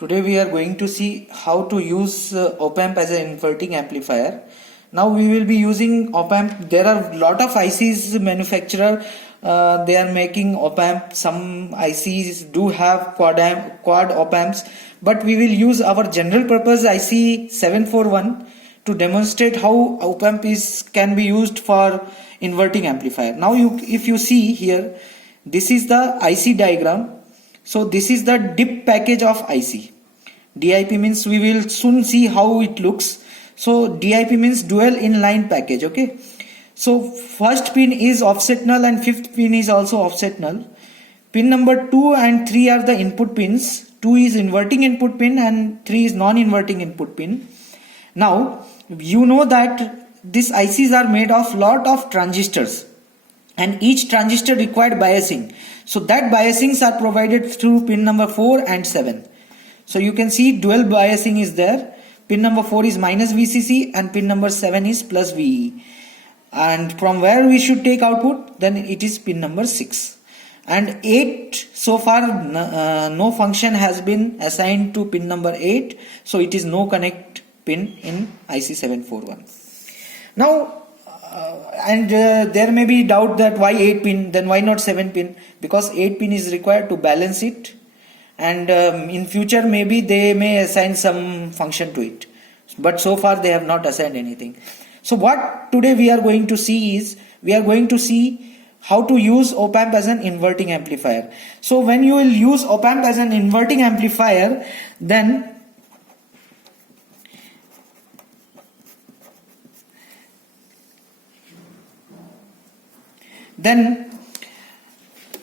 Today we are going to see how to use op-amp as an inverting amplifier. Now we will be using op-amp. There are lot of ICs manufacturer. They are making op-amp. Some ICs do have quad op-amps, but we will use our general purpose IC 741 to demonstrate how op-amp can be used for inverting amplifier. Now if you see here, this is the IC diagram. So this is the DIP package of IC. DIP means we will soon see how it looks. So DIP means dual inline package. Okay. So first pin is offset null and fifth pin is also offset null. Pin number 2 and 3 are the input pins. 2 is inverting input pin and 3 is non-inverting input pin. Now you know that these ICs are made of lot of transistors, and each transistor required biasing. So that biasings are provided through pin number 4 and 7. So you can see dual biasing is there. Pin number 4 is minus VCC and pin number 7 is plus VE. And from where we should take output, then it is pin number 6. And 8, so far no function has been assigned to pin number 8. So it is no connect pin in IC741. Now there may be doubt that why 8 pin, then why not 7 pin? Because 8 pin is required to balance it, and in future maybe they may assign some function to it, but so far they have not assigned anything. So what today we are going to see is, we are going to see how to use op-amp as an inverting amplifier. So when you will use op-amp as an inverting amplifier, then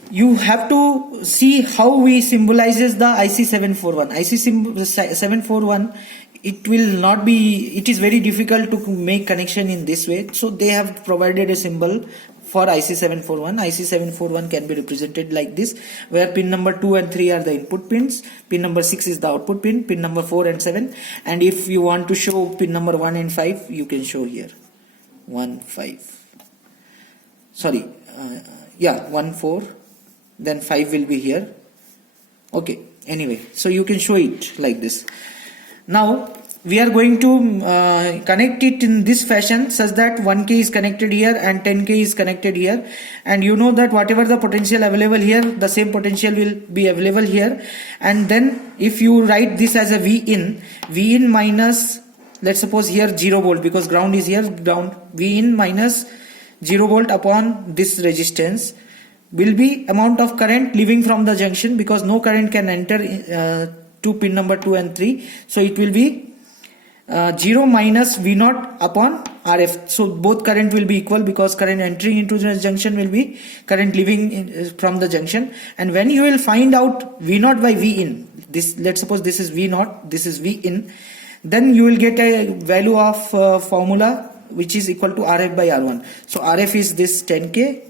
you have to see how we symbolizes the IC741. IC741, it will not be, it is very difficult to make connection in this way. So they have provided a symbol for IC741. IC741 can be represented like this, where pin number 2 and 3 are the input pins, pin number 6 is the output pin, pin number 4 and 7, and if you want to show pin number 1 and 5, you can show here 1 5. Sorry, 1 4, then 5 will be here. Okay, anyway, so you can show it like this. Now we are going to connect it in this fashion, such that 1K is connected here and 10K is connected here, and you know that whatever the potential available here, the same potential will be available here. And then if you write this as a Vin minus, let's suppose here 0 volt, because ground is here, ground, Vin minus 0 volt upon this resistance will be amount of current leaving from the junction, because no current can enter to pin number 2 and 3. So it will be 0 minus V0 upon RF. So both current will be equal, because current entering into the junction will be current leaving from the junction. And when you will find out V0 by Vin, this, let's suppose this is V0, this is Vin, then you will get a value of formula which is equal to RF by R1. So RF is this 10K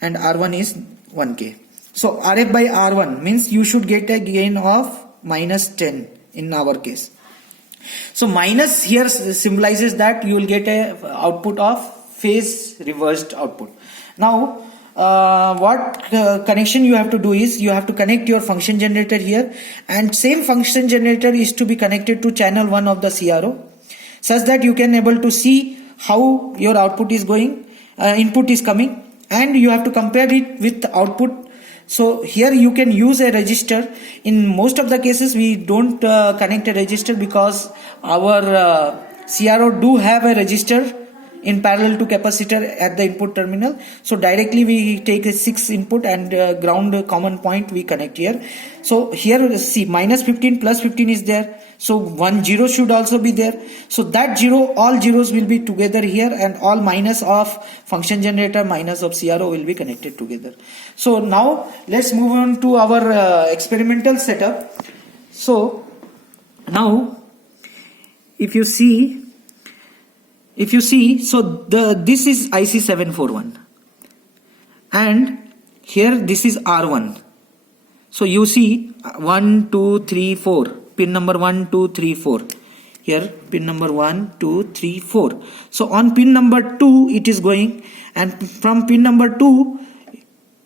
and R1 is 1K. So RF by R1 means you should get a gain of minus 10 in our case. So minus here symbolizes that you will get a output of phase reversed output. Now what connection you have to do is, you have to connect your function generator here, and same function generator is to be connected to channel 1 of the CRO, such that you can able to see how your output is going, input is coming, and you have to compare it with output. So here you can use a resistor. In most of the cases we don't connect a resistor, because our CRO do have a resistor in parallel to capacitor at the input terminal. So directly we take a 6 input and ground common point we connect here. So here see, minus 15 plus 15 is there. So 1 0 should also be there. So that 0, all zeros will be together here, and all minus of function generator minus of CRO will be connected together. So now let's move on to our experimental setup. So now if you see, so this is IC741, and here this is R1. So you see 1 2 3 4, pin number 1 2 3 4, here pin number 1 2 3 4. So on pin number 2 it is going, and from pin number 2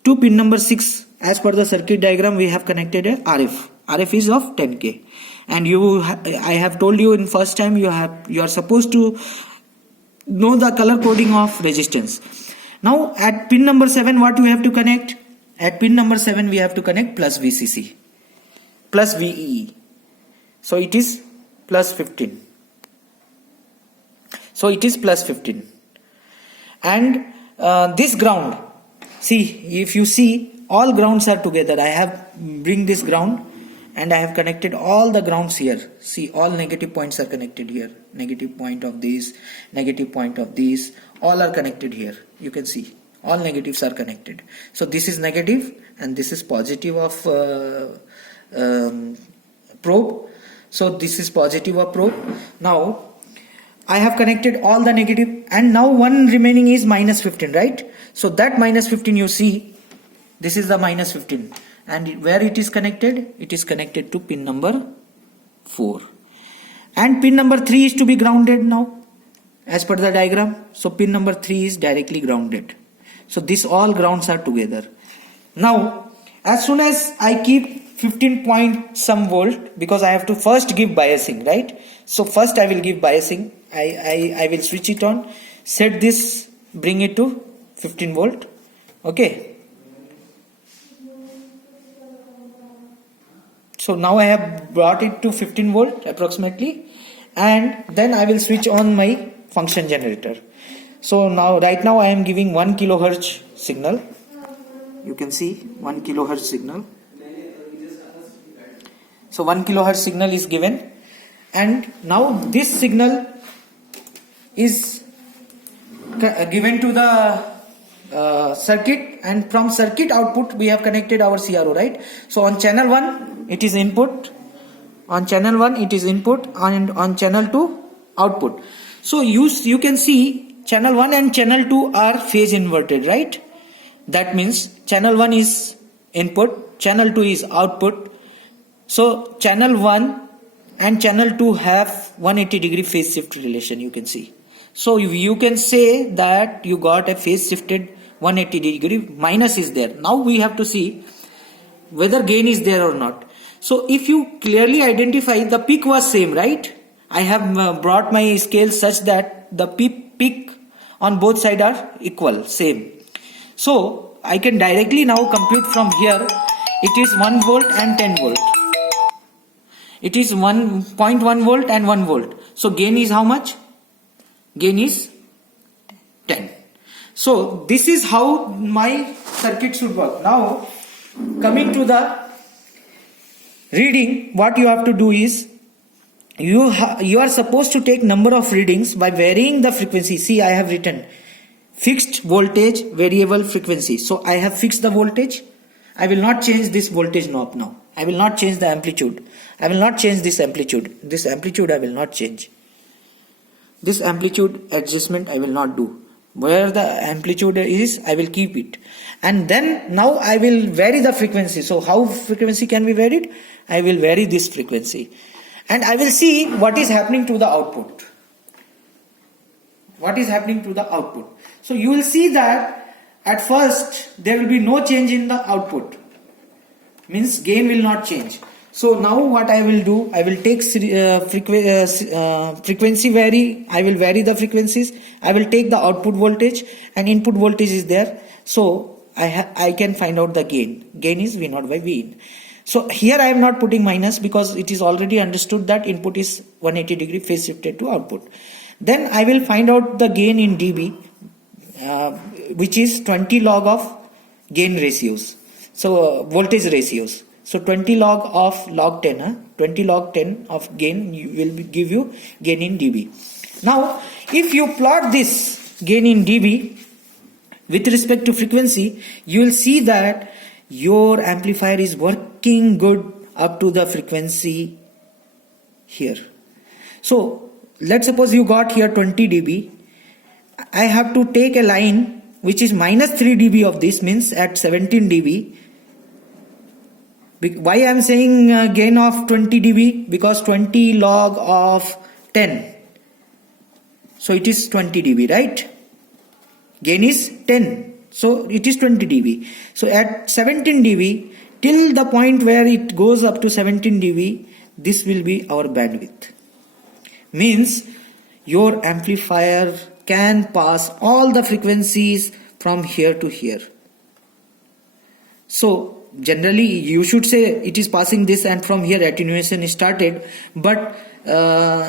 to pin number 6, as per the circuit diagram, we have connected a RF. RF is of 10k, and I have told you in first time you are supposed to know the color coding of resistance. Now at pin number 7, what we have to connect? At pin number 7 we have to connect plus VCC plus VEE. So it is plus 15. So it is plus 15. And this ground, see, if you see, all grounds are together. I have bring this ground and I have connected all the grounds here. See, all negative points are connected here. Negative point of this, negative point of this, all are connected here. You can see all negatives are connected. So this is negative and this is positive of probe. So this is positive of probe. Now I have connected all the negative, and now one remaining is minus 15, right? So that minus 15, you see, this is the minus 15, and where it is connected? It is connected to pin number 4, and pin number 3 is to be grounded now as per the diagram. So pin number 3 is directly grounded. So this all grounds are together. Now as soon as I keep 15 point some volt, because I have to first give biasing, right? So first I will give biasing. I will switch it on, set this, bring it to 15 volt. Okay. So now I have brought it to 15 volt approximately, and then I will switch on my function generator. So now right now I am giving 1 kilohertz signal. You can see 1 kilohertz signal. So 1 kilohertz signal is given, and now this signal is given to the circuit, and from circuit output we have connected our CRO, right? So on channel 1 it is input, on channel 1 it is input, and on channel 2 output. So you can see channel 1 and channel 2 are phase inverted, right? That means channel 1 is input, channel 2 is output. So channel 1 and channel 2 have 180 degree phase shift relation, you can see. So you can say that you got a phase shifted 180 degree. Minus is there. Now we have to see whether gain is there or not. So if you clearly identify, the peak was same, right? I have brought my scale such that the peak on both sides are equal, same. So I can directly now compute from here. It is 1 volt and 10 volt. It is 1.1 volt and 1 volt. So gain is how much? Gain is 10. So this is how my circuit should work. Now coming to the reading, what you have to do is you are supposed to take number of readings by varying the frequency. See, I have written fixed voltage, variable frequency. So I have fixed the voltage. I will not change this voltage knob now. I will not change the amplitude. I will not change this amplitude. This amplitude I will not change. This amplitude adjustment I will not do. Where the amplitude is, I will keep it. And then now I will vary the frequency. So how frequency can be varied? I will vary this frequency. And I will see what is happening to the output. What is happening to the output. So you will see that at first there will be no change in the output. Means gain will not change. So now what I will do, I will take frequency vary, I will vary the frequencies, I will take the output voltage, and input voltage is there. So I can find out the gain. Gain is V0 by Vin. So here I am not putting minus because it is already understood that input is 180 degree phase shifted to output. Then I will find out the gain in dB, which is 20 log of gain ratios. So voltage ratios. So 20 log of log 10, 20 log 10 of gain will give you gain in dB. Now if you plot this gain in dB with respect to frequency, you will see that your amplifier is working good up to the frequency here. So let's suppose you got here 20 dB. I have to take a line which is minus 3 dB of this, means at 17 dB. Why I am saying gain of 20 dB? Because 20 log of 10. So it is 20 dB, right? Gain is 10. So it is 20 dB. So at 17 dB, till the point where it goes up to 17 dB, this will be our bandwidth. Means your amplifier can pass all the frequencies from here to here. So generally you should say it is passing this and from here attenuation is started, but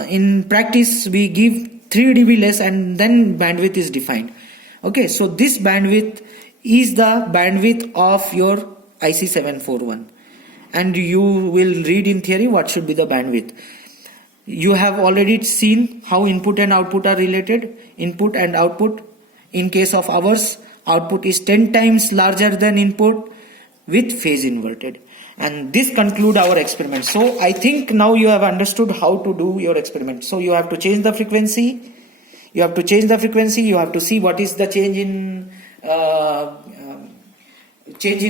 in practice we give 3 dB less and then bandwidth is defined. Okay, so this bandwidth is the bandwidth of your IC741, and you will read in theory what should be the bandwidth. You have already seen how input and output are related. Input and output, in case of ours, output is 10 times larger than input with phase inverted. And this conclude our experiment. So I think now you have understood how to do your experiment. So you have to change the frequency. You have to see what is the change in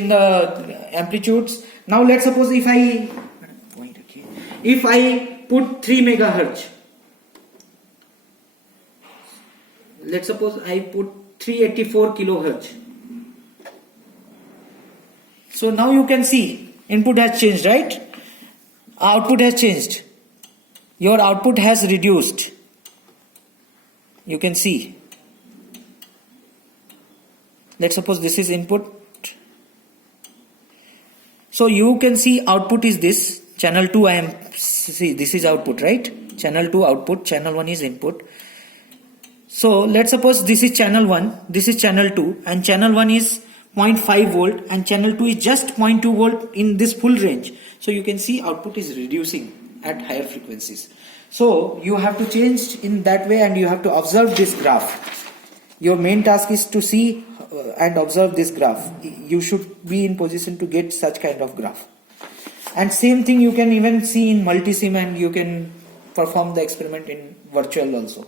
the amplitudes. Now let's suppose if I put 3 megahertz, let's suppose I put 384 kilohertz. So now you can see input has changed, right? Output has changed. Your output has reduced. You can see. Let's suppose this is input. So you can see output is this. Channel 2 see this is output, right? Channel 2 output, channel 1 is input. So let's suppose this is channel 1, this is channel 2, and channel 1 is 0.5 volt and channel 2 is just 0.2 volt in this full range. So you can see output is reducing at higher frequencies. So you have to change in that way and you have to observe this graph. Your main task is to see and observe this graph. You should be in position to get such kind of graph. And same thing you can even see in multisim, and you can perform the experiment in virtual also.